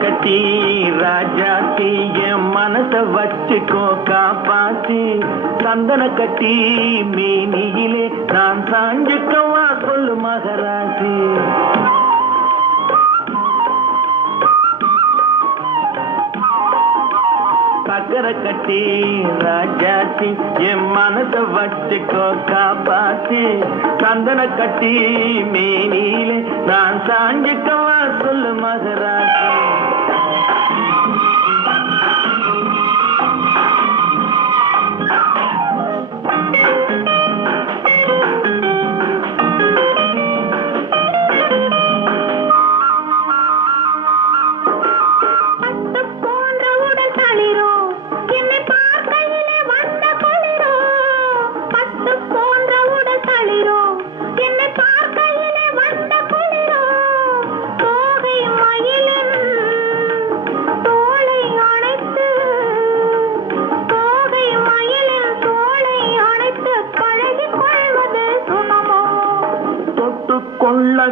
கட்டி ராஜாத்தி என் மனச வச்சுக்கோ காப்பாத்தி சந்தன கட்டி மீனியிலே நான் சாஞ்சுக்கவா சொல்லு மகராசி. சக்கரை கட்டி ராஜாத்தி என் மனச வச்சுக்கோ காப்பாத்தி சந்தன கட்டி மீனியிலே நான் சாஞ்சுக்கவா சொல்லு மகராசி.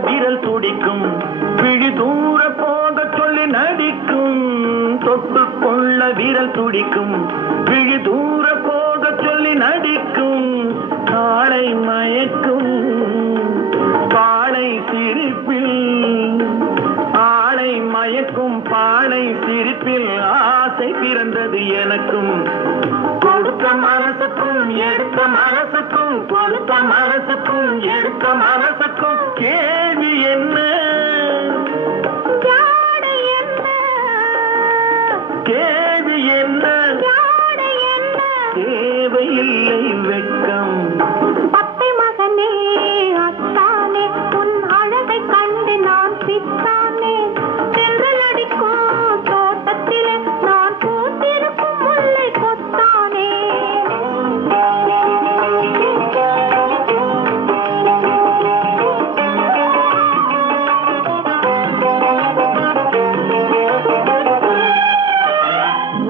விரல் துடிக்கும் விழி தூர போக சொல்லி நடிக்கும். தொட்டுக்கொள்ள விரல் துடிக்கும் விழி தூர போக சொல்லி நடிக்கும். காளை மயக்கும் பாளை சிரிப்பில் ஆளை மயக்கும் பாளை சிரிப்பில் ஆசை பிறந்தது எனக்கும். கொடுத்த மனசுக்கும் எடுத்த மனசுக்கும் கொடுத்த மனசுக்கும் எடுத்த மனசுக்கும் கேள்வி என்ன கேள்வி என்ன தேவையில்லை வெட்கம். பத்தை மகனே அத்தானே உன் அழகை கண்டு நான் பித்தானே. தென்றல் அடிக்கும் தோட்டத்திலே நான் பூத்திருக்கும் முல்லை கொத்தானே.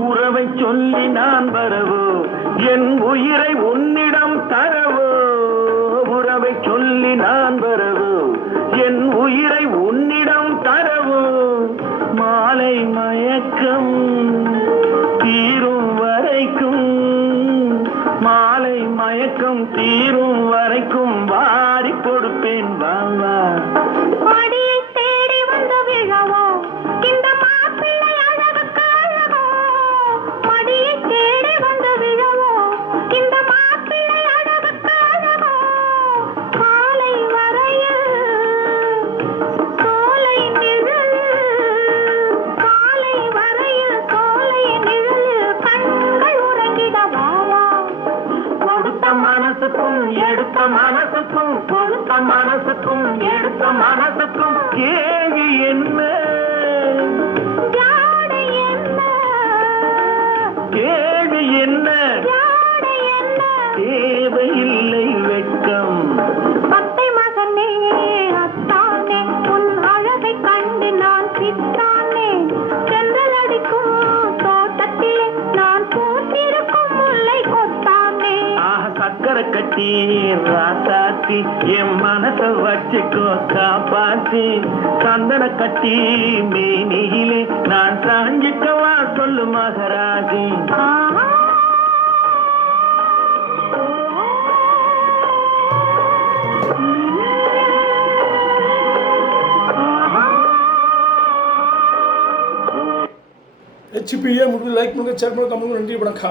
உறவை சொல்லி நான் வரவோ என் உயிரை உன்னிடம் தரவோ. உறவை சொல்லி நான் வரவோ என் உயிரை உன்னிடம் தரவோ. மாலை மயக்கம் தீரும் வரைக்கும் மாலை மயக்கம் தீரும் வரைக்கும் வாரி கொடுப்பேன் வாவா. மடியை தேடி வந்த விழவோ இந்த மாப்பிள்ளை அழகுக்கு அழகோ. மடியை தேடி வந்த விழவோ இந்த மாப்பிள்ளை அழகுக்கு அழகோ. காலை வரையில் சோலை நிழல் காலை வரையில் சோலை நிழலில் கண்கள் உறங்கிட வாவா. கொடுத்த மனசுக்கும் எடுத்த மனசுக்கும் கொடுத்த மனசுக்கும் எடுத்த மனசுக்கும் கேள்வி என்ன ஜாடை என்ன கேள்வி என்ன ஜாடை என்ன தேவையில்லை வெட்கம். பத்தை மகனே அத்தானே உன் அழகை கண்டு நான் பித்தானே. தென்றல் அடிக்கும் தோட்டத்திலே நான் பூத்திருக்கும் முல்லை கொத்தானே. ஆஹ் சக்கரை கட்டி ராசாத்தி என் மனச வச்சுக்கோ காப்பாத்தி சந்தன கட்டி மேனியிலே நான் சாஞ்சிக்கவா சொல்லு மகராஜி. HPA मुझे लाइक मुझे चैनल कमेंट नंदी बड़ा खा